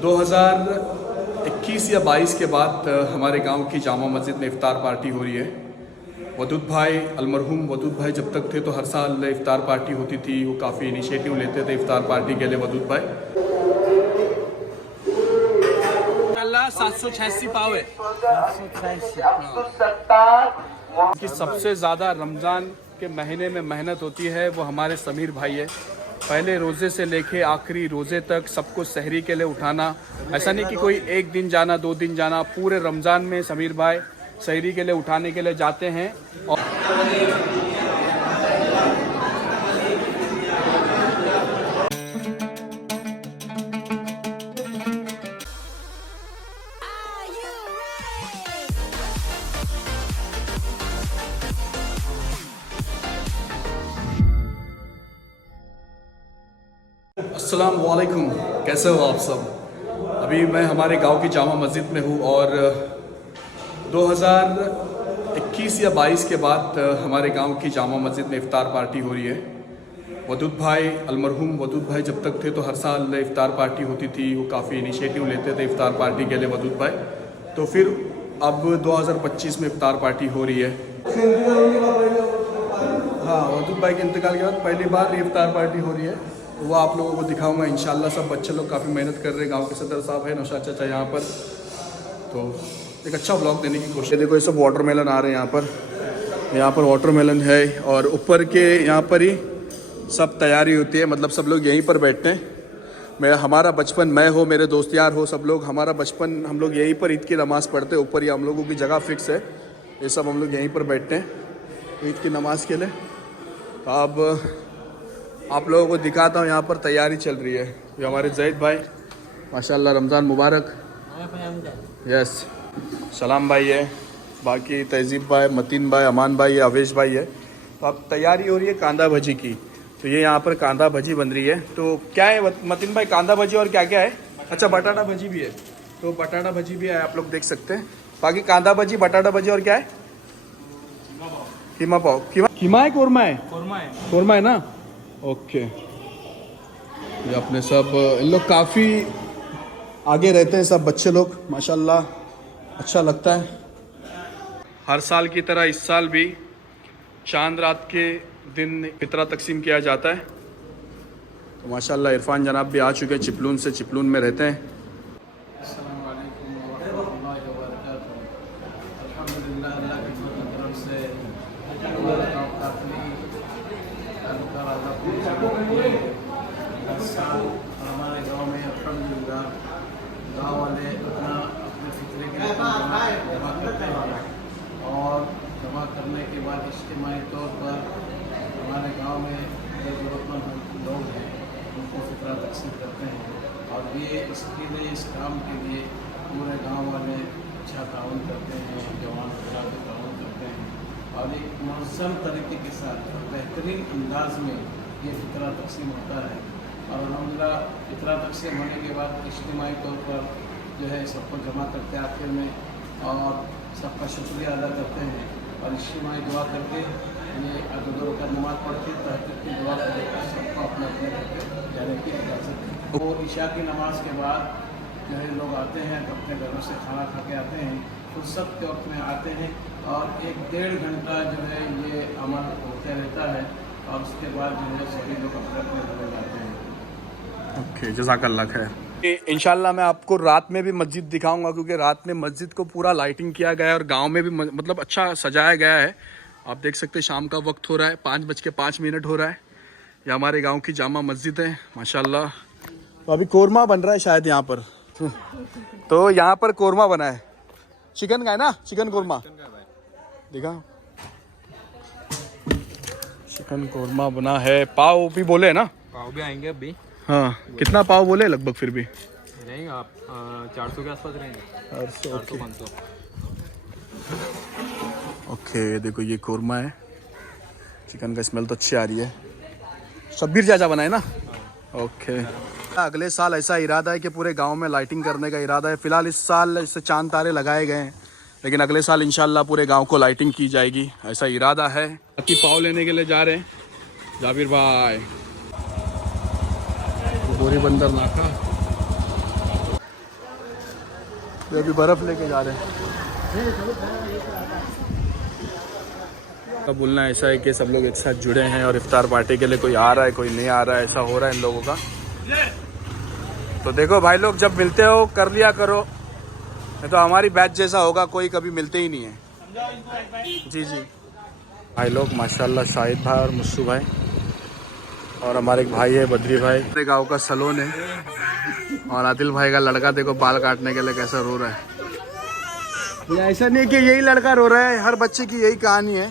2021 या 22 के बाद हमारे गांव की जामा मस्जिद में इफ्तार पार्टी हो रही है। वदूद भाई अलमरहूम वदूद भाई जब तक थे तो हर साल इफ्तार पार्टी होती थी। वो काफ़ी इनिशिएटिव लेते थे इफ्तार पार्टी के लिए वदूद भाई। 786 पाव है कि सबसे ज़्यादा रमज़ान के महीने में मेहनत होती है वो हमारे समीर भाई है। पहले रोज़े से लेके आखिरी रोज़े तक सबको सहरी के लिए उठाना, ऐसा नहीं कि कोई एक दिन जाना 2 दिन जाना, पूरे रमज़ान में समीर भाई सहरी के लिए उठाने के लिए जाते हैं। और अस्सलाम वालेकुम, कैसे हो आप सब। अभी मैं हमारे गांव की जामा मस्जिद में हूँ और 2021 या 22 के बाद हमारे गांव की जामा मस्जिद में इफ्तार पार्टी हो रही है। वदूद भाई अलमरहूम वदूद भाई जब तक थे तो हर साल इफ्तार पार्टी होती थी। वो काफ़ी इनिशिएटिव लेते थे इफ्तार पार्टी के लिए वदूद भाई। तो फिर अब 2025 में इफ्तार पार्टी हो रही है। हाँ, वदूद भाई के इंतकाल के बाद पहली बार इफ्तार पार्टी हो रही है। वो आप लोगों को दिखाऊंगा इंशाल्लाह। सब बच्चे लोग काफ़ी मेहनत कर रहे हैं। गांव के सदर साहब है नौशाद चाचा यहाँ पर, तो एक अच्छा ब्लॉग देने की कोशिश। देखो ये सब वाटरमेलन आ रहे हैं यहाँ पर वाटरमेलन है और ऊपर के यहाँ पर ही सब तैयारी होती है। मतलब सब लोग यहीं पर बैठते हैं। हमारा बचपन, मैं हो मेरे दोस्त यार हो सब लोग, हमारा बचपन हम लोग यहीं पर ईद की नमाज़ पढ़ते हैं। ऊपर ही हम लोगों की जगह फिक्स है। ये सब हम लोग यहीं पर बैठते हैं ईद की नमाज़ के लिए। अब आप लोगों को दिखाता हूँ, यहाँ पर तैयारी चल रही है। ये हमारे जैद भाई, माशाल्लाह रमज़ान मुबारक। यस, सलाम भाई है, बाकी तहजीब भाई, मतीन भाई, अमान भाई है, अवेश भाई है। तो अब तैयारी हो रही है कांदा भजी की। तो ये यहाँ पर कांदा भजी बन रही है। तो क्या है मतीन भाई, कांदा भजी और क्या क्या है? अच्छा, बटाटा भजी भी है। तो बटाटा भजी भी है, आप लोग देख सकते हैं। बाकी कांदा भजी, बटाटा भजी और क्या है? कीमा पाव। कीमा है कोरमा है? कोरमा है ना। ओके, ये अपने सब इन लोग काफ़ी आगे रहते हैं सब बच्चे लोग, माशाल्लाह अच्छा लगता है। हर साल की तरह इस साल भी चांद रात के दिन फितरा तकसीम किया जाता है। तो माशाल्लाह इरफान जनाब भी आ चुके हैं चिपलून से, चिपलून में रहते हैं। हमारे गांव में अल्हम्दुलिल्लाह गांव वाले अपना अपने फितरे के जमा करते हैं और जमा करने के बाद इज्तिमाई तौर पर हमारे गांव में जो ज़रूरतमंद लोग हैं उनको फितरा तकसीम करते हैं। और ये इसके लिए, इस काम के लिए पूरे गांव वाले अच्छा ताउन करते हैं, जवान भी ताउन करते हैं और एक मुनज़्ज़म तरीके के साथ बेहतरीन अंदाज में ये फितरा तकसीम होता है। और अल्हम्दुलिल्लाह फितरा तकसीम होने के बाद इज्तिमाई तौर पर जो है सबको जमा करते हैं आखिर में और सबका शुक्रिया अदा करते हैं और इज्तिमाई दुआ करके ये अदुआ का नमाज़ पढ़ के तहज्जुद की दुआ करके सबको अपने अपने घर पे जाने की इजाज़त है। वो इशा की नमाज के बाद जो है लोग आते हैं तो अपने घरों से खाना खा के आते हैं, फुर्सत के वक्त में आते हैं और 1-1.5 घंटा जो है ये अमल होते रहता है और उसके बाद जो है सभी लोग अपने अपने घरों जाते हैं। ओके, जज़ाकल्लाह खैर। इंशाल्लाह मैं आपको रात में भी मस्जिद दिखाऊंगा क्योंकि रात में मस्जिद को पूरा लाइटिंग किया गया है और गांव में भी मतलब अच्छा सजाया गया है। आप देख सकते हैं शाम का वक्त हो रहा है, 5:05 हो रहा है। ये हमारे गांव की जामा मस्जिद है माशाल्लाह। तो अभी कोरमा बन रहा है शायद यहाँ पर। तो यहाँ पर कोरमा बना है, चिकन का है ना, चिकन कोरमा दिखा। चिकन कोरमा बना है, पाव भी बोले है ना? पाव भी आएंगे अभी। हाँ, कितना पाव बोले लगभग? फिर भी रहेंगे आप 400 के आसपास रहेंगे, 400-500। ओके, देखो ये कोरमा है, चिकन का स्मेल तो अच्छी आ रही है। शब्बीर चाचा बनाए ना? ओके। अगले साल ऐसा इरादा है कि पूरे गांव में लाइटिंग करने का इरादा है। फिलहाल इस साल इससे चांद तारे लगाए गए हैं, लेकिन अगले साल इंशाल्लाह पूरे गांव को लाइटिंग की जाएगी, ऐसा इरादा है। बाकी पाव लेने के लिए जा रहे हैं जाबिर भाई, बोरी बंदर नाका। ये अभी बर्फ़ लेके जा रहे हैं। अब बोलना ऐसा है कि सब लोग एक साथ जुड़े हैं और इफ्तार पार्टी के लिए कोई आ रहा है कोई नहीं आ रहा है, ऐसा हो रहा है इन लोगों का। तो देखो भाई लोग, जब मिलते हो कर लिया करो, नहीं तो हमारी बैच जैसा होगा, कोई कभी मिलते ही नहीं है। जी जी भाई लोग माशाल्लाह, शाहिद भाई और मुस्सू भाई और हमारे एक भाई है बद्री भाई। मेरे गाँव का सलोन है और आदिल भाई का लड़का देखो बाल काटने के लिए कैसा रो रहा है। ये ऐसा नहीं कि यही लड़का रो रहा है, हर बच्चे की यही कहानी है।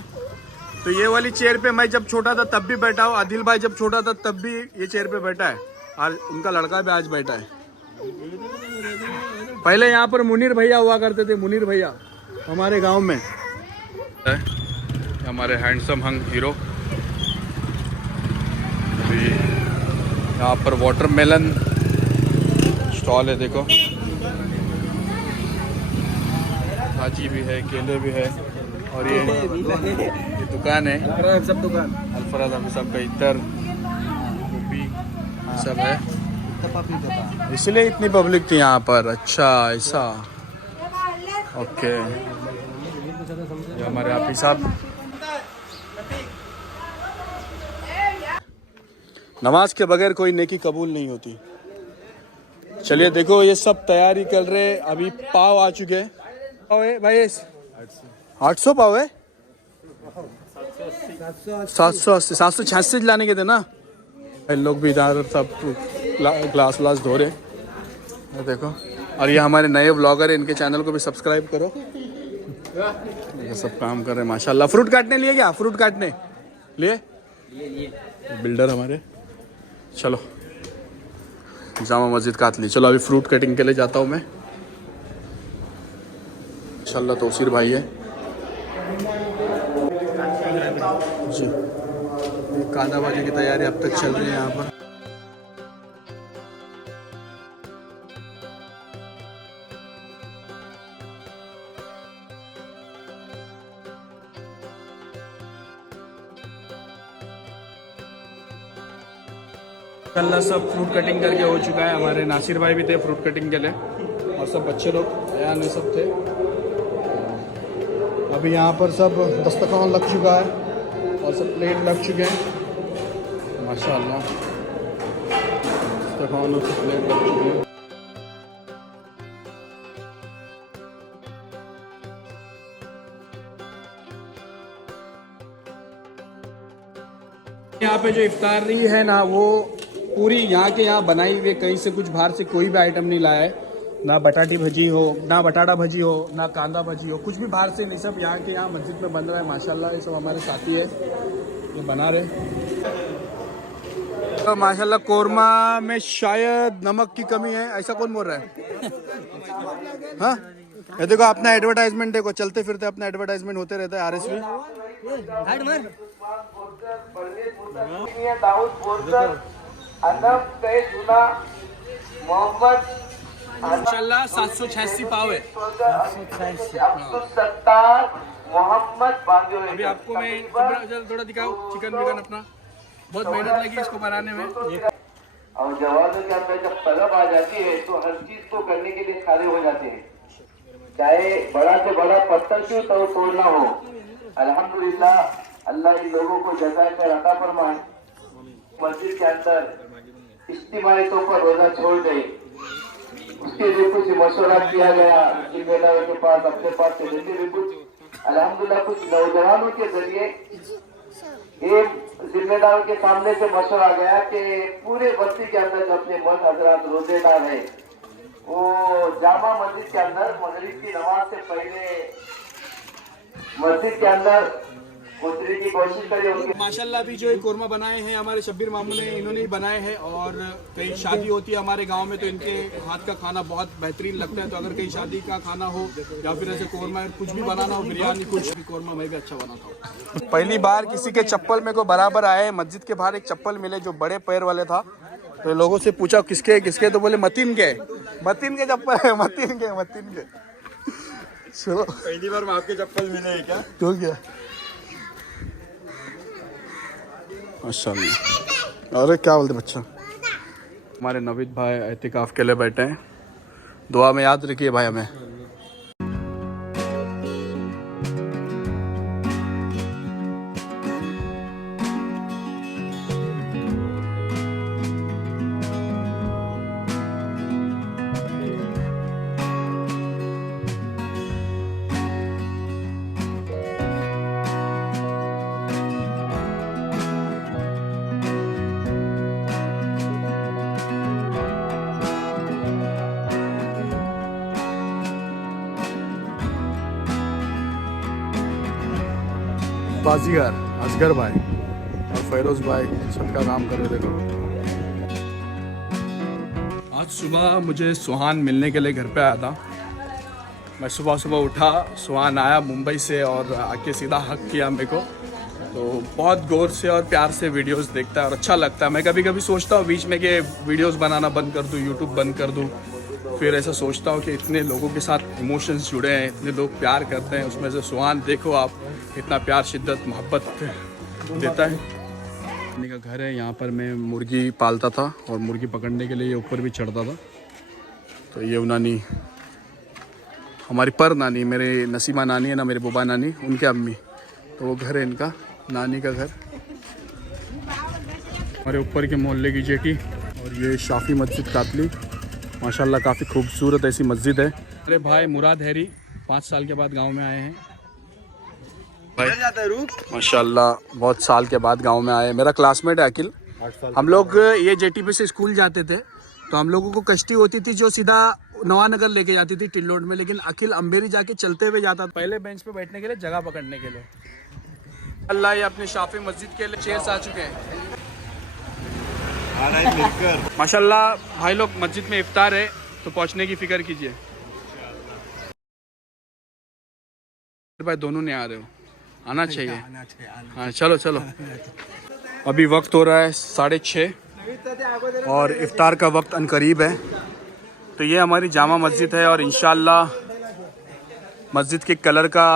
तो ये वाली चेयर पे मैं जब छोटा था तब भी बैठा हूँ, आदिल भाई जब छोटा था तब भी ये चेयर पे बैठा है और उनका लड़का भी आज बैठा है। पहले यहाँ पर मुनीर भैया हुआ करते थे, मुनीर भैया हमारे गांव में। हमारे हैंडसम हंग हीरो। यहाँ पर वाटरमेलन स्टॉल है देखो, भाजी भी है, केले भी है और ये दुकान है सब, दुकान अल्फराज अभी सब का इतर गोभी सब है, इसलिए इतनी पब्लिक थी यहाँ पर। अच्छा ऐसा, ओके। ये हमारे आप ही साहब। नमाज के बगैर कोई नेकी कबूल नहीं होती। चलिए देखो ये सब तैयारी कर रहे, अभी पाव आ चुके हैं। पाव है भाई 800 पाव है, 780 786 लाने के थे ना। इन लोग भी इधर सब ग्लास व्लास धो रहे हैं देखो। और ये हमारे नए व्लॉगर है, इनके चैनल को भी सब्सक्राइब करो। ये सब काम कर रहे हैं माशाल्लाह। फ्रूट काटने लिए क्या? फ्रूट काटने लिए बिल्डर हमारे। चलो जामा मस्जिद काट ली। चलो अभी फ्रूट कटिंग के लिए जाता हूँ मैं। माशाल्लाह तौसीर भाई है जी। कांदा भाजी की तैयारी अब तक चल रही है यहाँ पर। माशाल्लाह सब फ्रूट कटिंग करके हो चुका है। हमारे नासिर भाई भी थे फ्रूट कटिंग के लिए और सब बच्चे लोग बयान में सब थे। अभी यहाँ पर सब दस्तरखान लग चुका है और सब प्लेट लग चुके हैं माशाल्लाह। दस्तरखान और सब प्लेट लग चुके हैं। यहाँ पे जो इफ्तारी है ना, वो पूरी यहाँ के यहाँ बनाई हुई, कहीं से कुछ बाहर से कोई भी आइटम नहीं लाया है। ना बटाटी भजी हो, ना बटाटा भजी हो, ना कांदा भजी हो, कुछ भी बाहर से नहीं, सब यहाँ के यहाँ मस्जिद में बन रहा है माशाल्लाह। ये सब हमारे साथी है, ये बना रहे। तो माशाल्लाह कोरमा में शायद नमक की कमी है, ऐसा कौन बोल रहा है? हाँ ये देखो अपना एडवर्टाइजमेंट देखो, चलते फिरते अपना एडवर्टाइजमेंट होते रहता है RSV। माशाल्लाह 786 पाव है। अभी आपको मैं थोड़ा दिखाऊं चिकन विकन अपना, बहुत मेहनत लगी इसको बनाने में। और जवाब में क्या, जब तलब आ जाती है तो हर चीज को करने के लिए खड़े हो जाते हैं, चाहे बड़ा से बड़ा पत्थर क्यों तो तोड़ना हो। अल्हम्दुलिल्लाह अल्लाह इन लोगों को जज़ाए खैर अता फरमाए। मस्जिद के अंदर इज्तिमाई तौर पर रोजा छोड़ गए, उसके लिए कुछ मशवरा किया गया जिम्मेदारों के पास, अपने पास से लेके भी कुछ अल्हम्दुलिल्लाह कुछ नौजवानों के जरिए एक जिम्मेदारों के सामने से मशवरा गया कि पूरे बस्ती के अंदर जो अपने मर्द हजरात रोजेदार है वो जामा मस्जिद के अंदर मगरिब की नमाज से पहले मस्जिद के अंदर उतरने की कोशिश करें। माशाल्लाह अभी जो ये कोरमा बनाए हैं हमारे शब्बीर मामू ने, इन्होंने ही बनाए हैं। और कहीं शादी होती है हमारे गांव में तो इनके हाथ का खाना बहुत बेहतरीन लगता है। तो अगर कहीं शादी का खाना हो या फिर ऐसे कोरमा कुछ भी बनाना हो, बिरयानी कुछ भी, कोरमा मैं भी अच्छा बनाता हूँ। पहली बार किसी के चप्पल में को बराबर आए। मस्जिद के बाहर एक चप्पल मिले जो बड़े पैर वाले था, तो लोगों से पूछा किसके किसके, तो बोले मतीन के, मतीन के चप्पल है, मतीन के, मतीन के। चलो पहली बार आपके चप्पल मिले हैं क्या? तो क्या माशाल्लाह। अरे क्या बोलते बच्चा। हमारे नवीद भाई एहतिकाफ के लिए बैठे हैं, दुआ में याद रखिए भाई हमें। बाजीगर असगर भाई और फैरोज भाई सबका काम कर रहे। देखो आज सुबह मुझे सुहान मिलने के लिए घर पे आया था। मैं सुबह सुबह उठा, सुहान आया मुंबई से और आके सीधा हक किया मेरे को। तो बहुत गौर से और प्यार से वीडियोस देखता है और अच्छा लगता है। मैं कभी कभी सोचता हूँ बीच में कि वीडियोस बनाना बंद कर दूँ, यूट्यूब बंद कर दूँ। फिर ऐसा सोचता हूँ कि इतने लोगों के साथ इमोशंस जुड़े हैं, इतने लोग प्यार करते हैं, उसमें से सुहान देखो आप इतना प्यार, शिद्दत, मोहब्बत देता है। नानी का घर है, यहाँ पर मैं मुर्गी पालता था और मुर्गी पकड़ने के लिए ऊपर भी चढ़ता था। तो ये नानी हमारी पर नानी, मेरे नसीमा नानी है ना, मेरे बुबा नानी, उनके अम्मी। तो वो घर है इनका, नानी का घर। हमारे ऊपर के मोहल्ले की जेटी और ये शाफी मस्जिद कातली, माशाल्लाह काफ़ी खूबसूरत ऐसी मस्जिद है। अरे भाई मुराद हैरी 5 साल के बाद गांव में आए हैं भाई, माशाल्लाह बहुत साल के बाद गांव में आए। मेरा क्लासमेट है अकिल। हम लोग ये जेटीपी से स्कूल जाते थे तो हम लोगों को कश्ती होती थी जो सीधा नवानगर लेके जाती थी टिल्लोड में, लेकिन अकिल अम्बेरी जाके चलते हुए जाता था पहले बेंच पे बैठने के लिए, जगह पकड़ने के लिए। अल्लाह ये अपने शाफी मस्जिद के लिए चेयर्स आ चुके हैं माशाल्लाह। भाई लोग मस्जिद में इफ्तार है तो पहुंचने की फिक्र कीजिए। भाई दोनों नहीं आ रहे हो, आना चाहिए। हाँ चलो चलो। अभी वक्त हो रहा है 6:30 और इफ्तार का वक्त अनकरीब है। तो ये हमारी जामा मस्जिद है और इंशाल्लाह मस्जिद के कलर का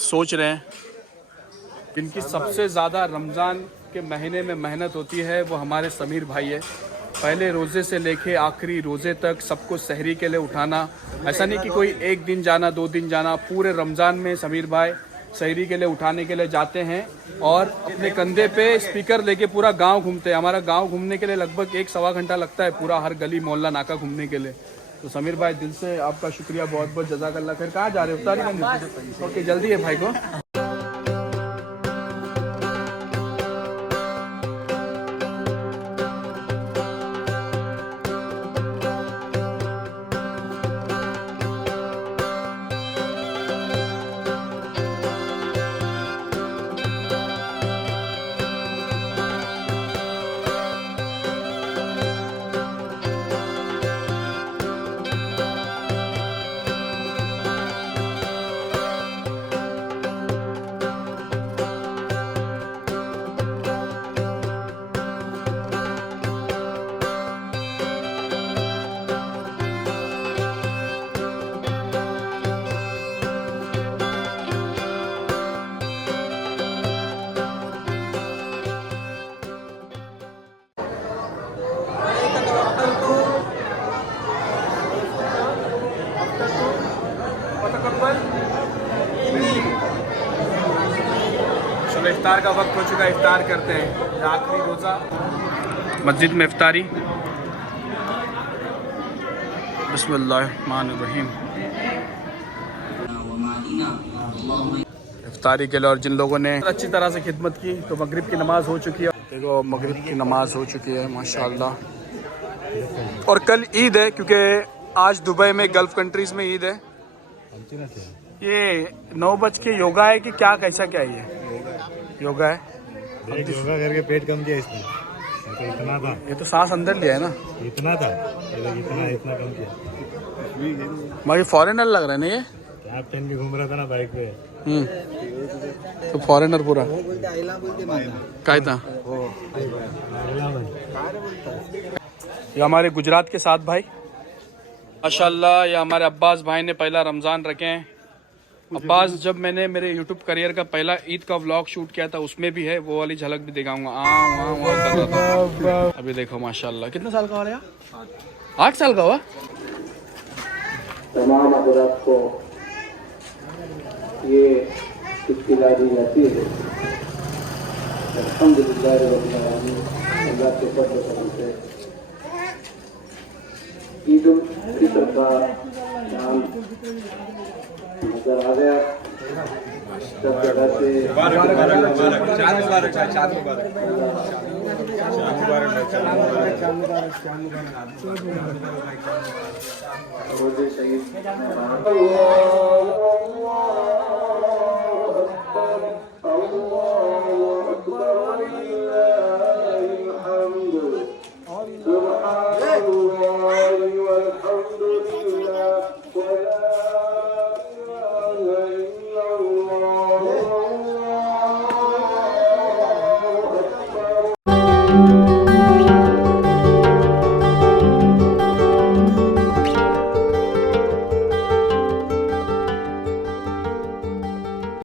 सोच रहे हैं। जिनकी सबसे ज़्यादा रमज़ान के महीने में मेहनत होती है वो हमारे समीर भाई है। पहले रोज़े से लेके आखिरी रोज़े तक सबको सहरी के लिए उठाना, ऐसा नहीं कि कोई एक दिन जाना 2 दिन जाना, पूरे रमज़ान में समीर भाई सहरी के लिए उठाने के लिए जाते हैं और अपने कंधे पे स्पीकर लेके पूरा गांव घूमते हैं। हमारा गांव घूमने के लिए लगभग 1-1.25 घंटा लगता है, पूरा हर गली मोहल्ला नाका घूमने के लिए। तो समीर भाई दिल से आपका शुक्रिया, बहुत बहुत जज़ाकल्लाह खैर। कहाँ जा रहे हो? इफ्तारी करने? ओके जल्दी है भाई को। चलो इफ्तार का वक्त हो चुका है, इफ्तार करते हैं। आखिरी रोज़ा मस्जिद में इफ्तारी। बिस्मिल्लाहिर्रहमानिर्रहीम। इफ्तारी के लिए और जिन लोगों ने अच्छी तरह से खिदमत की तो मगरिब की नमाज़ हो चुकी है। देखो मगरिब की नमाज़ हो चुकी है माशाल्लाह। और कल ईद है क्योंकि आज दुबई में गल्फ़ कंट्रीज़ में ईद है। ये 9 बज के योगा है कि क्या, कैसा क्या है? ये योगा है। योगा करके पेट कम किया इसने, तो इतना था। ये तो सांस अंदर लिया है ना, इतना था, इतना कम किया। मगर फॉरेनर लग रहा है ना ये, कैप पहन के घूम रहा था ना बाइक पे। तो फॉरेनर पूरा काय था। ये हमारे गुजरात के साथ भाई माशाल्लाह। ये हमारे अब्बास भाई ने पहला रमज़ान रखे हैं। अब्बास जब मैंने मेरे यूट्यूब करियर का पहला ईद का व्लॉग शूट किया था उसमें भी है, वो वाली झलक भी दिखाऊंगा। कर रहा था। अभी देखो माशाल्लाह कितने साल का हो रहा है? 8 साल का हुआ। तमाम हज़रात को ये इत्तिला दी जाती है। अल्हम्दुलिल्लाह रब्बिल आलमीन, अल्लाह के फज़ल से ईद उल फितर का नाम नजर आ गया। सब जगह से मुबारक